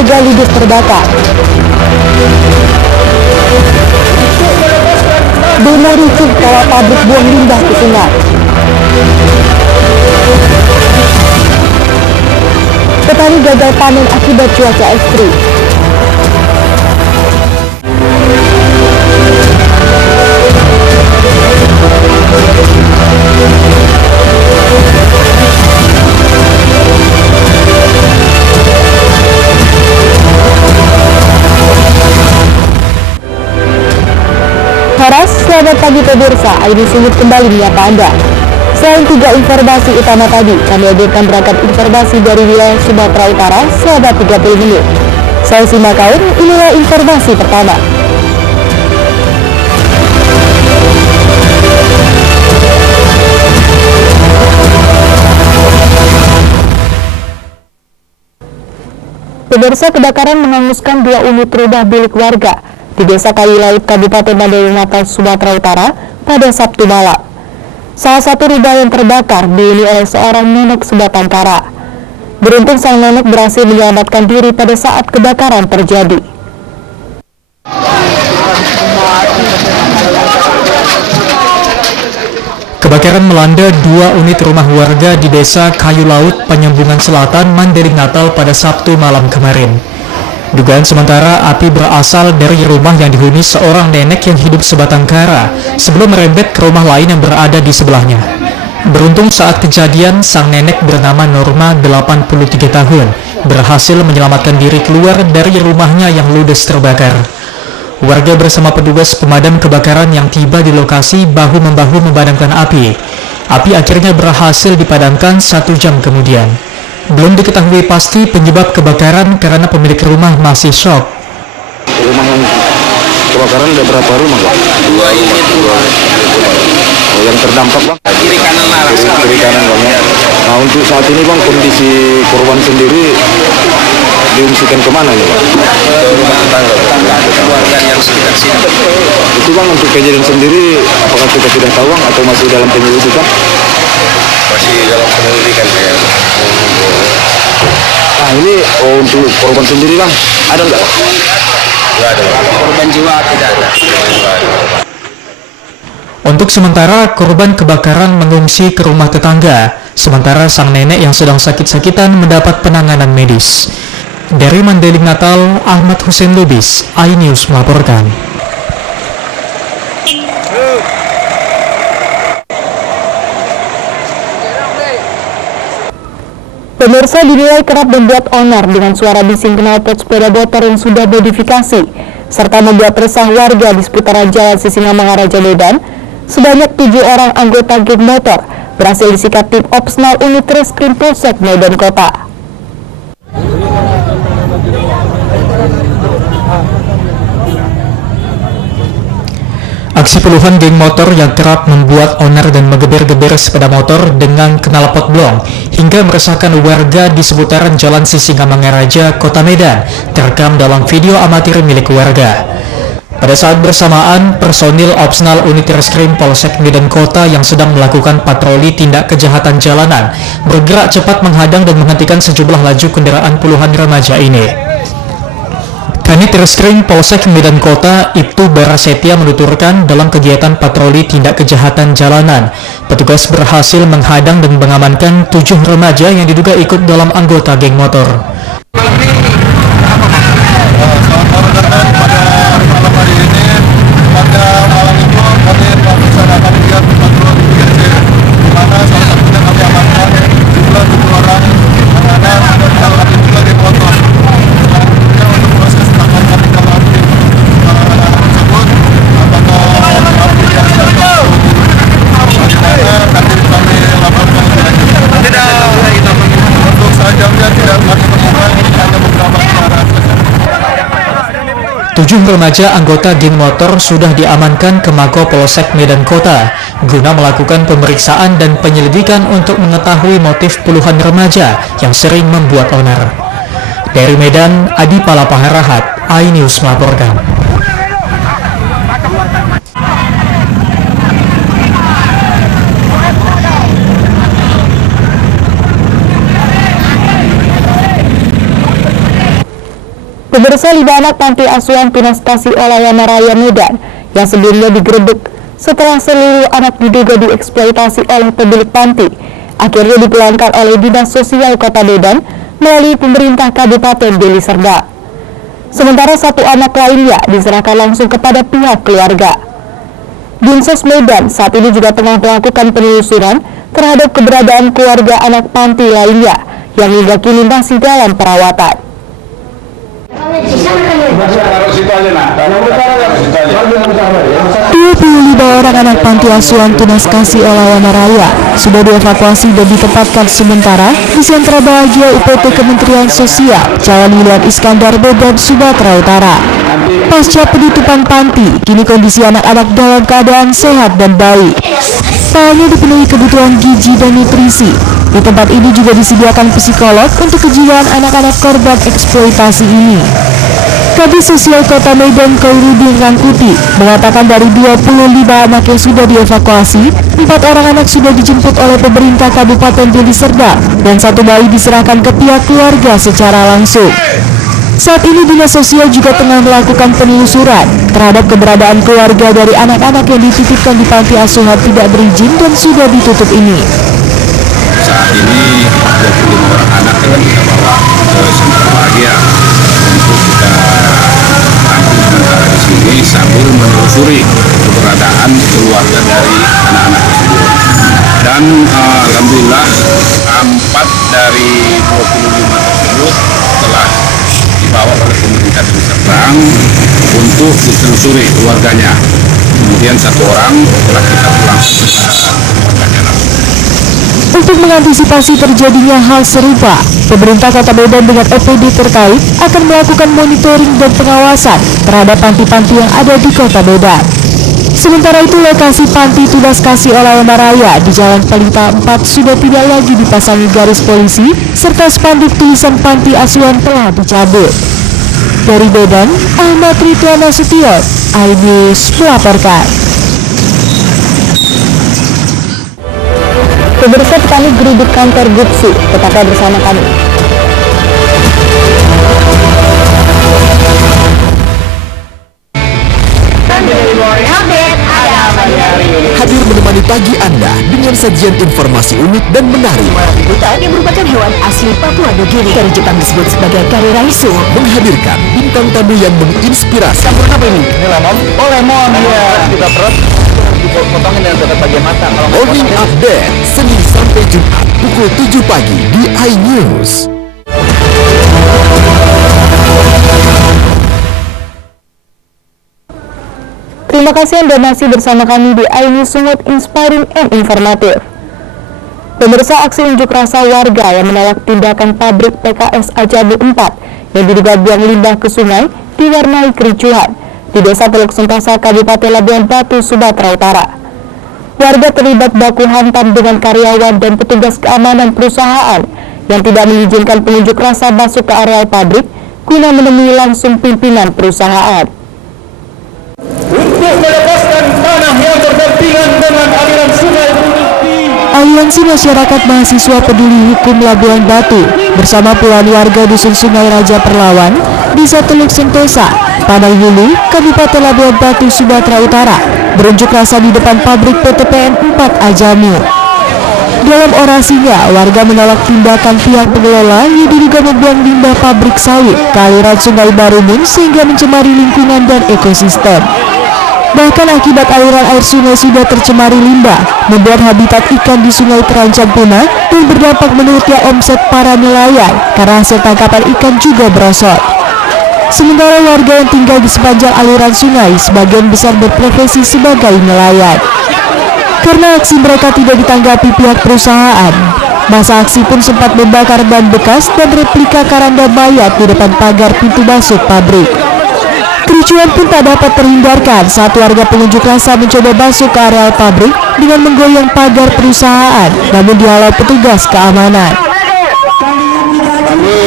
warga ludes terbakar. Demo ricuh kawat pabrik buang limbah ke sungai. Petani gagal panen akibat cuaca ekstrim. Selamat pagi pemirsa, ini singkat kembali menyapa Anda. Selain 3 informasi utama tadi, kami hadirkan beragam informasi dari wilayah Sumatera Utara selama 30 menit. Saya Sima Kaun, inilah informasi pertama. Pemirsa, kebakaran menghanguskan 2 unit rumah milik warga di Desa Kayu Laut, Kabupaten Mandailing Natal, Sumatera Utara pada Sabtu malam. Salah satu rumah yang terbakar dihuni oleh seorang nenek sebatang kara. Beruntung sang nenek berhasil menyelamatkan diri pada saat kebakaran terjadi. Kebakaran melanda 2 unit rumah warga di Desa Kayu Laut, Penyambungan Selatan, Mandailing Natal pada Sabtu malam kemarin. Dugaan sementara api berasal dari rumah yang dihuni seorang nenek yang hidup sebatang kara sebelum merembet ke rumah lain yang berada di sebelahnya. Beruntung saat kejadian, sang nenek bernama Norma, 83 tahun, berhasil menyelamatkan diri keluar dari rumahnya yang ludes terbakar. Warga bersama petugas pemadam kebakaran yang tiba di lokasi bahu-membahu memadamkan api. Api akhirnya berhasil dipadamkan 1 jam kemudian. Belum diketahui pasti penyebab kebakaran karena pemilik rumah masih shock. Rumah yang kebakaran ada berapa rumah, Bang? 2 unit rumah. Oh, yang terdampak, Bang? Kiri kanan lah. Kiri kanan, Bang. Ya. Nah, untuk saat ini, Bang, kondisi korban sendiri diungsikan kemana nih, Bang? Ke rumah tetangga, keluarga yang sekitar sini. Itu, Bang, untuk kejadian sendiri, apakah kita sudah tahu, Bang, atau masih dalam penyelidikan? Masih dalam penyelidikan, ya. Nah, ini untuk korban sendiri, Bang, ada nggak? Nggak ada. Korban jiwa tidak ada. Untuk sementara, korban kebakaran mengungsi ke rumah tetangga, sementara sang nenek yang sedang sakit-sakitan mendapat penanganan medis. Dari Mandailing Natal, Ahmad Hussein Lubis, iNews melaporkan. Pemirsa, dinilai kerap membuat onar dengan suara bising knalpot sepeda motor yang sudah modifikasi, serta membuat resah warga di seputaran Jalan Sisingamangaraja Medan. Sebanyak 7 orang anggota geng motor berhasil disikat tim Opsnal Unit Reskrim Polsek Medan Kota. Aksi puluhan geng motor yang kerap membuat onar dan menggeber-geber sepeda motor dengan knalpot blong hingga meresahkan warga di seputaran Jalan Sisingamangaraja, Kota Medan terekam dalam video amatir milik warga. Pada saat bersamaan, personil Opsnal Unit Reskrim Polsek Medan Kota yang sedang melakukan patroli tindak kejahatan jalanan bergerak cepat menghadang dan menghentikan sejumlah laju kendaraan puluhan remaja ini. Kanit Reskrim Polsek Medan Kota, Ibtu Barasetia menuturkan dalam kegiatan patroli tindak kejahatan jalanan, petugas berhasil menghadang dan mengamankan 7 remaja yang diduga ikut dalam anggota geng motor. Tujuh remaja anggota geng motor sudah diamankan ke Mako Polsek Medan Kota guna melakukan pemeriksaan dan penyelidikan untuk mengetahui motif puluhan remaja yang sering membuat onar. Dari Medan, Adi Palapaharahat, iNews melaporkan. Pemirsa, 5 anak panti asuhan Tunas Kasih Olayana Raya Medan yang sebelumnya digerebek setelah seluruh anak diduga dieksploitasi oleh pemilik panti akhirnya dipulangkan oleh Dinas Sosial Kota Medan melalui pemerintah Kabupaten Deli Serdang. Sementara 1 anak lainnya diserahkan langsung kepada pihak keluarga. Dinsos Medan saat ini juga tengah melakukan penelusuran terhadap keberadaan keluarga anak panti lainnya yang hingga kini masih dalam perawatan. 25 orang anak panti asuhan Tunas Kasih Olayana Raya sudah dievakuasi dan ditempatkan sementara di Sentra Bahagia UPT Kementerian Sosial Jalan William Iskandar, Medan, Sumatera Utara. Pasca penutupan panti, kini kondisi anak-anak dalam keadaan sehat dan baik. Tak hanya dipenuhi kebutuhan gizi dan nutrisi, di tempat ini juga disediakan psikolog untuk kejiwaan anak-anak korban eksploitasi ini. Kabid Sosial Kota Medan Koirudin Rangkuti mengatakan dari 25 anak yang sudah dievakuasi, 4 orang anak sudah dijemput oleh pemerintah Kabupaten Deli Serdang dan 1 bayi diserahkan ke pihak keluarga secara langsung. Saat ini Dinas Sosial juga tengah melakukan penelusuran terhadap keberadaan keluarga dari anak-anak yang dititipkan di panti asuhan tidak berizin dan sudah ditutup ini. Saat ini 25 orang anak akan kita bawa ke Sentra Bahagia untuk kita tampung sementara di sini sambil menelusuri keberadaan keluarga dari anak-anak tersebut. Dan alhamdulillah 4 dari 25 tersebut telah dibawa oleh pemerintah Deli Serdang untuk ditelusuri keluarganya. Kemudian 1 orang telah kita pulang ke keluarganya langsung. Untuk mengantisipasi terjadinya hal serupa, pemerintah Kota Medan dengan OPD terkait akan melakukan monitoring dan pengawasan terhadap panti-panti yang ada di Kota Medan. Sementara itu, lokasi panti Tunas Kasih Olayana Raya di Jalan Pelita 4 sudah tidak lagi dipasangi garis polisi serta spanduk tulisan panti asuhan telah dicabut. Dari Medan, Ahmad Ridwan Nasution, iNews melaporkan. Pemirsa, petani geruduk kantor Gupsi, tetaplah bersama kami. Hadir menemani pagi Anda dengan sajian informasi unik dan menarik. Hutan yang merupakan hewan asli Papua Nugini dari Jepang disebut sebagai kare raisu. Menghadirkan bintang tamu yang menginspirasi. Campuran apa ini? Ini lemon. Oh, lemon. Iya. Kita perut dipotongin dan tetap bagian matang. Morning Update Senin sampai Jumat pukul 7 pagi di iNews. Terima kasih Anda masih bersama kami di iNews Sumut Inspiring and Informatif. Pemirsa, aksi unjuk rasa warga yang menolak tindakan pabrik PKS Ajabu 4 yang diduga buang limbah ke sungai diwarnai kericuhan di Desa Teluk Sempasa, Kabupaten Labuan Batu, Sumatera Utara. Warga terlibat baku hantam dengan karyawan dan petugas keamanan perusahaan yang tidak mengizinkan pengunjuk rasa masuk ke areal pabrik guna menemui langsung pimpinan perusahaan. Untuk melepaskan tanah yang berdampingan dengan aliran sungai Aliansi Masyarakat Mahasiswa Peduli Hukum Labuan Batu bersama puluhan warga Dusun Sungai Raja Perlawan, Desa Teluk Sentosa, Padang Hulu, Kabupaten Labuan Batu, Sumatera Utara berunjuk rasa di depan pabrik PTPN 4 Ajamu. Dalam orasinya, warga menolak tindakan pihak pengelola yang diduga membuang limbah pabrik sawit ke aliran Sungai Barumun sehingga mencemari lingkungan dan ekosistem. Bahkan akibat aliran air sungai sudah tercemari limbah, membuat habitat ikan di sungai terancam punah dan berdampak menurutnya omset para nelayan karena hasil tangkapan ikan juga berosot. Sementara warga yang tinggal di sepanjang aliran sungai sebagian besar berprofesi sebagai nelayan. Karena aksi mereka tidak ditanggapi pihak perusahaan, masa aksi pun sempat membakar ban bekas dan replika keranda mayat di depan pagar pintu masuk pabrik. Kericuhan pun tak dapat terhindarkan saat warga pengunjuk rasa mencoba masuk ke areal pabrik dengan menggoyang pagar perusahaan, namun dihalau petugas keamanan. Kami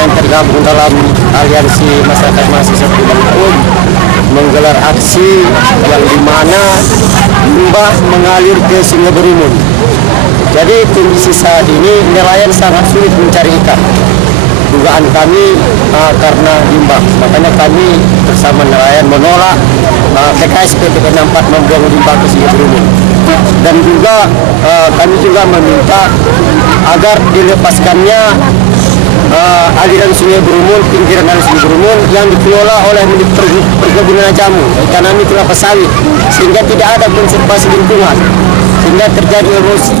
yang tergabung dalam aliansi masyarakat mahasiswa peduli hukum menggelar aksi yang dimana limbah mengalir ke Sungai Berumun. Jadi kondisi saat ini nelayan sangat sulit mencari ikan. dugaan kami karena limbah. Makanya kami bersama nelayan menolak PKS PTP 64 membuang limbah ke Sungai Berumun. Dan juga kami juga meminta agar dilepaskannya aliran Sungai Berumun, pinggiran aliran Sungai Berumun yang dikelola oleh perkebunan jamu, ekonomi kelapa sawit, sehingga tidak ada konservasi lingkungan, sehingga terjadi erosi.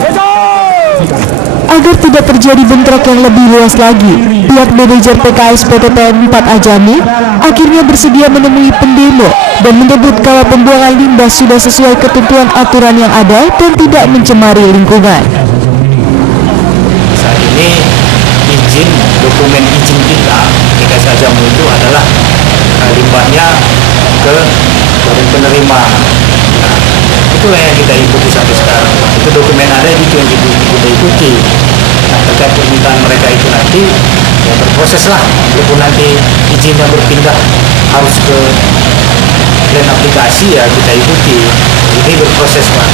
Agar tidak terjadi bentrok yang lebih luas lagi, pihak manajer PKS PTPN 4 Ajami akhirnya bersedia menemui pendemo dan menyebut kalau pembuangan limbah sudah sesuai ketentuan aturan yang ada dan tidak mencemari lingkungan. Saat ini dokumen izin kita PKS Ajami itu adalah limbahnya ke badan penerima. Nah, itulah yang kita ikuti sampai sekarang. Itu dokumen ada itu yang kita ikuti. Nah, terkait permintaan mereka itu nanti ya berproses lah. Walaupun nanti izinnya berpindah harus ke plan aplikasi ya kita ikuti. Ini berproses Pak.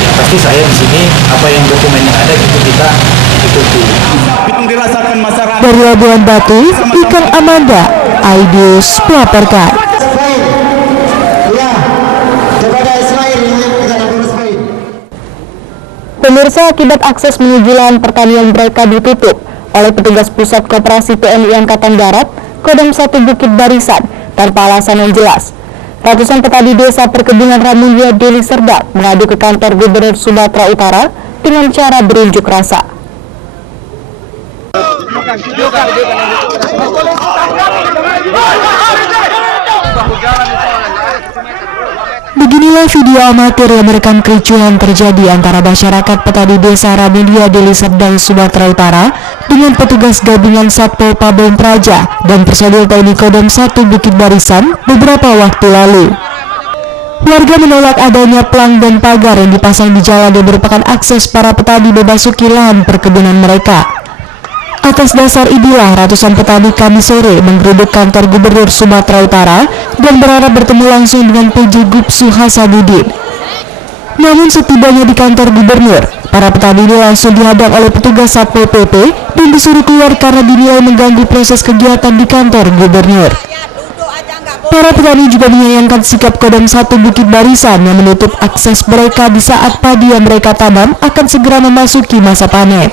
Yang pasti saya di sini apa yang dokumen yang ada itu kita ikuti. Dari Labuan Batu, Ikang Amanda, Aidus melaporkan. Pemirsa, akibat akses menuju lahan pertanian mereka ditutup oleh petugas Pusat Koperasi TNI Angkatan Darat, Kodam 1 Bukit Barisan, tanpa alasan yang jelas. Ratusan petani desa perkebunan Ramulia Deli Serdang mengadu ke kantor Gubernur Sumatera Utara dengan cara berunjuk rasa. Beginilah video amatir yang merekam kericuhan terjadi antara masyarakat petani desa Ramulia Deli Serdang, Sumatera Utara dengan petugas gabungan Satpol Pabon Praja dan personil TNI Kodam 1 Bukit Barisan beberapa waktu lalu. Warga menolak adanya pelang dan pagar yang dipasang di jalan yang merupakan akses para petani memasuki lahan perkebunan mereka. Atas dasar inilah ratusan petani Kamis sore menggeruduk kantor Gubernur Sumatera Utara dan berharap bertemu langsung dengan PJ Gupsu Hasanuddin. Namun setibanya di kantor Gubernur, para petani ini langsung dihadang oleh petugas Satpol PP dan disuruh keluar karena dinilai mengganggu proses kegiatan di kantor Gubernur. Para petani juga menyayangkan sikap Kodam 1 Bukit Barisan yang menutup akses mereka di saat padi yang mereka tanam akan segera memasuki masa panen.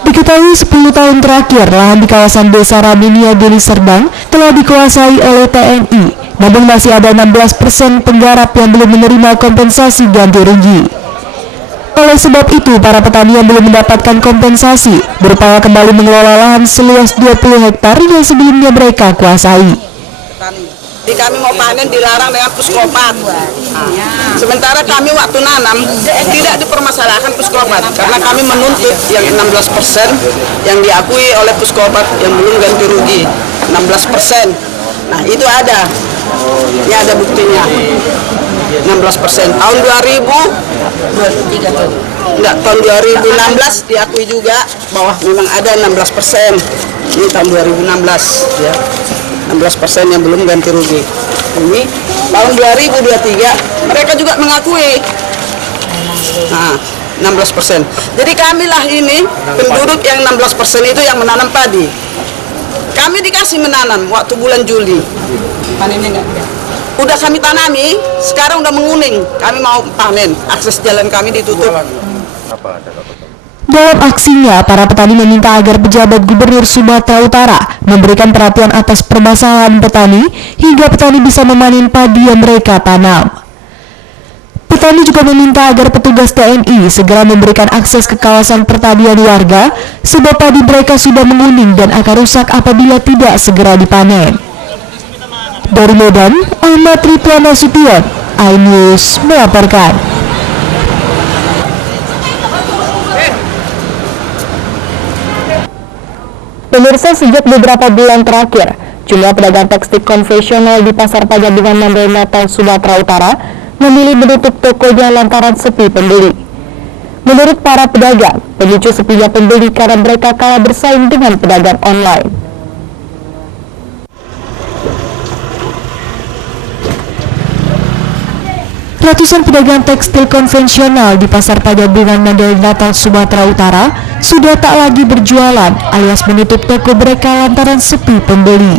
Diketahui 10 tahun terakhir lahan di kawasan desa Ramulia Deli Serdang telah dikuasai oleh TNI, namun masih ada 16% penggarap yang belum menerima kompensasi ganti rugi. Oleh sebab itu, para petani yang belum mendapatkan kompensasi berupaya kembali mengelola lahan seluas 20 hektar yang sebelumnya mereka kuasai. Jadi kami mau panen dilarang dengan puskopat. Sementara kami waktu nanam tidak dipermasalahkan puskopat karena kami menuntut yang 16% yang diakui oleh puskopat yang belum ganti rugi 16%. Nah itu ada, ini ada buktinya 16%. Tahun 2000, enggak, tahun 2016 diakui juga bahwa memang ada 16%. Ini tahun 2016 ya. 16% yang belum ganti rugi. Ini tahun 2023 mereka juga mengakui. Nah, 16%. Jadi kamilah ini penduduk yang 16% itu yang menanam padi. Kami dikasih menanam waktu bulan Juli. Panennya enggak? Udah kami tanami, sekarang udah menguning. Kami mau panen, akses jalan kami ditutup. Dalam aksinya, para petani meminta agar pejabat Gubernur Sumatera Utara memberikan perhatian atas permasalahan petani hingga petani bisa memanen padi yang mereka tanam. Petani juga meminta agar petugas TNI segera memberikan akses ke kawasan pertanian warga sebab padi mereka sudah menguning dan akan rusak apabila tidak segera dipanen. Dari Medan, Ahmad Ridwan Nasution, iNews melaporkan. Pemirsa, sejak beberapa bulan terakhir, jumlah pedagang tekstil konvensional di Pasar Pagadian Mandai Natal, Sumatera Utara memilih menutup tokonya lantaran sepi pembeli. Menurut para pedagang, pemicu sepinya pembeli karena mereka kalah bersaing dengan pedagang online. Ratusan pedagang tekstil konvensional di Pasar Panyabungan Mandailing Natal, Sumatera Utara sudah tak lagi berjualan alias menutup toko mereka lantaran sepi pembeli.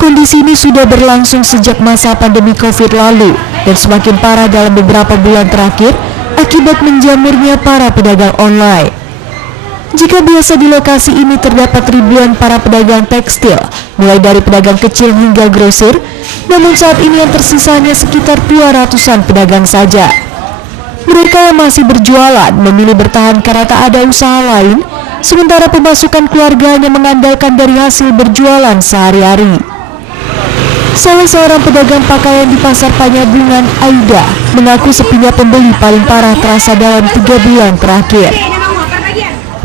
Kondisi ini sudah berlangsung sejak masa pandemi COVID lalu dan semakin parah dalam beberapa bulan terakhir akibat menjamurnya para pedagang online. Jika biasa di lokasi ini terdapat ribuan para pedagang tekstil, mulai dari pedagang kecil hingga grosir, namun saat ini yang tersisa hanya sekitar 200-an pedagang saja. Mereka yang masih berjualan memilih bertahan karena tak ada usaha lain, sementara pemasukan keluarganya mengandalkan dari hasil berjualan sehari-hari. Salah seorang pedagang pakaian di Pasar Panyabungan, Aida, mengaku sepinya pembeli paling parah terasa dalam 3 bulan terakhir.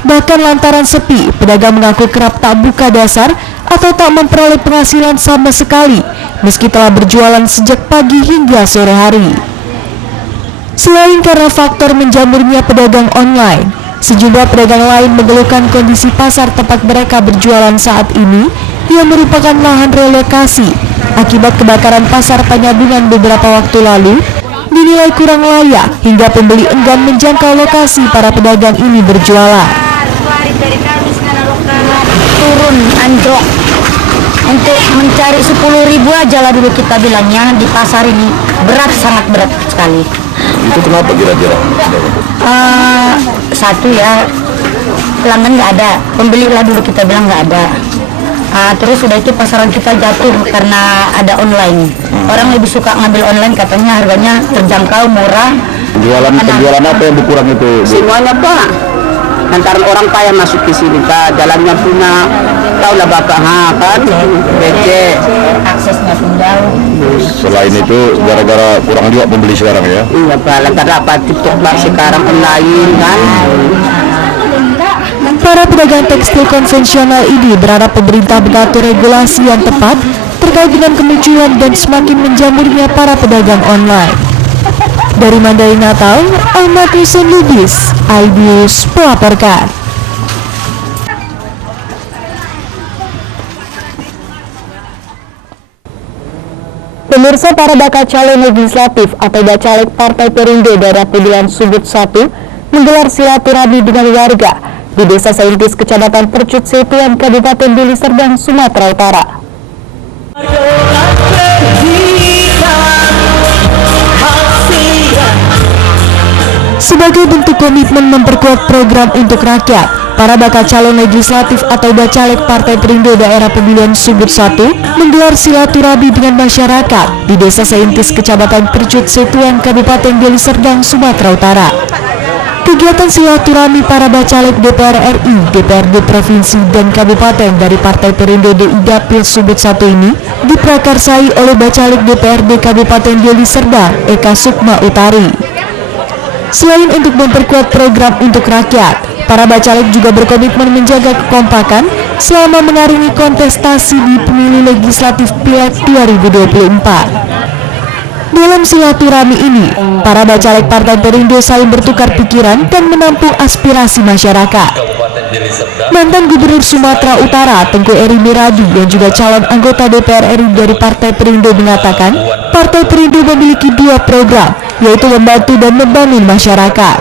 Bahkan lantaran sepi, pedagang mengaku kerap tak buka dasar atau tak memperoleh penghasilan sama sekali, meski telah berjualan sejak pagi hingga sore hari. Selain karena faktor menjamurnya pedagang online, sejumlah pedagang lain mengeluhkan kondisi pasar tempat mereka berjualan saat ini yang merupakan lahan relokasi akibat kebakaran Pasar Panyabungan beberapa waktu lalu dinilai kurang layak hingga pembeli enggan menjangkau lokasi para pedagang ini berjualan. Turun anjlok untuk mencari 10.000 aja lah dulu kita bilangnya di pasar ini berat, sangat berat sekali. Itu kenapa kira-kira? Satu ya, pelanggan nggak ada, pembeli lah dulu kita bilang nggak ada. Terus udah itu pasaran kita jatuh karena ada online. Orang lebih suka ngambil online, katanya harganya terjangkau, murah. Penjualan apa yang berkurang itu? Semuanya Pak. Lantaran orang payah masuk ke sini, Kak. Jalannya punya, tahu lah Bapak, kan? Becek. Aksesnya pun jauh. Selain itu, gara-gara kurang juga pembeli sekarang ya? Iya Pak, lantaran apa TikTok Pak sekarang online kan? Para pedagang tekstil konvensional ini berharap pemerintah mengatur regulasi yang tepat terkait dengan kemunculan dan semakin menjamurnya para pedagang online. Dari Mandailing Natal, Ahmad Hussein Lubis, iNews melaporkan. Pemirsa, para bakal calon legislatif atau bacalek Partai Perindo daerah pemilihan Sumut 1 menggelar silaturahmi dengan warga di Desa Saintis, Kecamatan Percut Setuan, Kabupaten Deli Serdang, Sumatera Utara. Sebagai bentuk komitmen memperkuat program untuk rakyat, para bakal calon legislatif atau bacalek Partai Perindo daerah pemilihan Sumut 1 menggelar silaturahmi dengan masyarakat di Desa Saintis, Kecamatan Percut Setuan, Kabupaten Deli Serdang, Sumatera Utara. Kegiatan silaturahmi para bacalek DPR RI, DPRD Provinsi dan Kabupaten dari Partai Perindo DI Dapil Sumut 1 ini diprakarsai oleh bacalek DPRD Kabupaten Deli Serdang, Eka Sukma Utari. Selain untuk memperkuat program untuk rakyat, para bacalek juga berkomitmen menjaga kekompakan selama mengarungi kontestasi di pemilu legislatif Pileg 2024. Dalam silaturahmi ini, para bacalek Partai Perindo saling bertukar pikiran dan menampung aspirasi masyarakat. Mantan Gubernur Sumatera Utara Tengku Eri Miradi yang juga calon anggota DPR RI dari Partai Perindo mengatakan, Partai Perindo memiliki 2 program, yaitu membantu dan membangun masyarakat.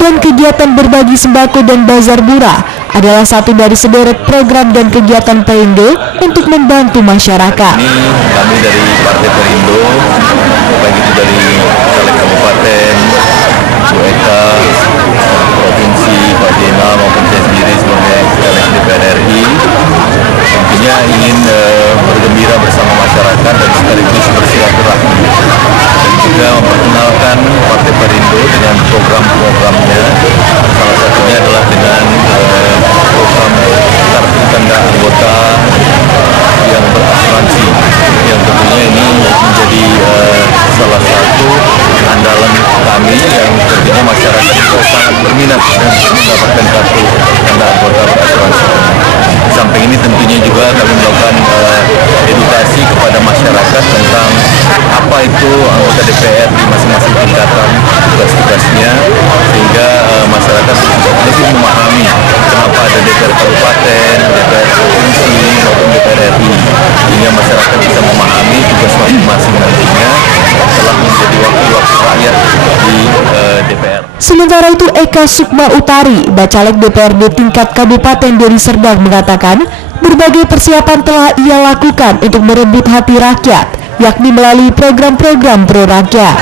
Dan kegiatan berbagi sembako dan bazar murah adalah satu dari sederet program dan kegiatan Perindo untuk membantu masyarakat. Ini kami dari Partai Perindo, baik itu dari caleg kabupaten, Bu Eka, provinsi, Pak Dena maupun saya sendiri sebagai caleg DPR RI, tentunya ingin bergembira bersama masyarakat dan sekaligus bersilaturahmi dan juga memperkenalkan Partai Perindo dengan program-programnya. Salah satunya adalah dengan program kartu tanda anggota yang berasuransi, yang tentunya ini menjadi salah satu andalan kami yang tentunya masyarakat juga sangat berminat untuk mendapatkan kartu tanda anggota berasuransi. Di samping ini tentunya juga kami melakukan edukasi kepada masyarakat tentang apa itu anggota DPR di masing-masing tingkatan, tugas-tugasnya, sehingga masyarakat lebih memahami kenapa ada DPR kabupaten, DPR provinsi maupun DPR DPR RI, sehingga masyarakat bisa memahami tugas masing-masing nantinya telah menjadi wakil-wakil rakyat di DPR. Sementara itu Eka Sukma Utari, Bacalek DPRD tingkat Kabupaten Deli Serdang mengatakan berbagai persiapan telah ia lakukan untuk merebut hati rakyat, yakni melalui program-program pro rakyat.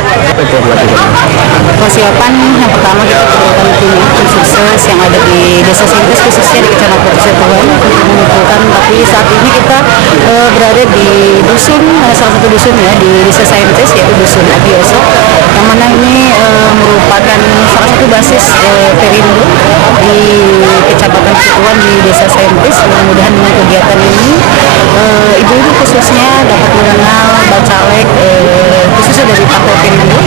Persiapan yang pertama kita perlukan tim sukses yang ada di Desa Sintes, khususnya di Kecamatan Setuan, untuk mengumpulkan. Tapi saat ini kita berada di dusun, salah satu dusun ya di Desa Sintes, yaitu dusun Abioso, yang mana ini merupakan salah satu basis Perindo di Kecamatan Setuan di Desa Sintes. Mudah-mudahan dengan kegiatan ini ibu-ibu khususnya dapat mengenal Bacalek khususnya dari Partai Perindo,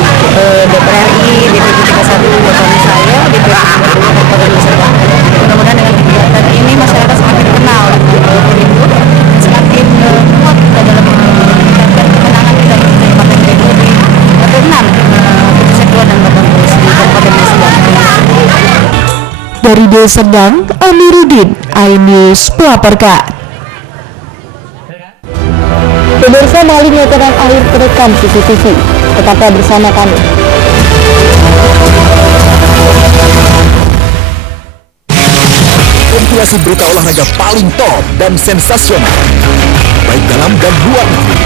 DPR RI, DPD 31 bersama saya, DPD 30 Kabupaten Deli Serdang. Mudah-mudahan dengan kegiatan ini masyarakat semakin kenal dengan Perindo, semakin kuat kita dalam meningkatkan kemenangan kita di Partai Perindo di Batang Kesatuan dan Batang Terus di Kabupaten Deli Serdang. Dari Deli Serdang, Amiruddin, iNews melaporkan. Pemirsa, maling meteran akhir terekam CCTV. Tetaplah bersama kami. Kompilasi berita olahraga paling top dan sensasional, baik dalam dan luar negeri.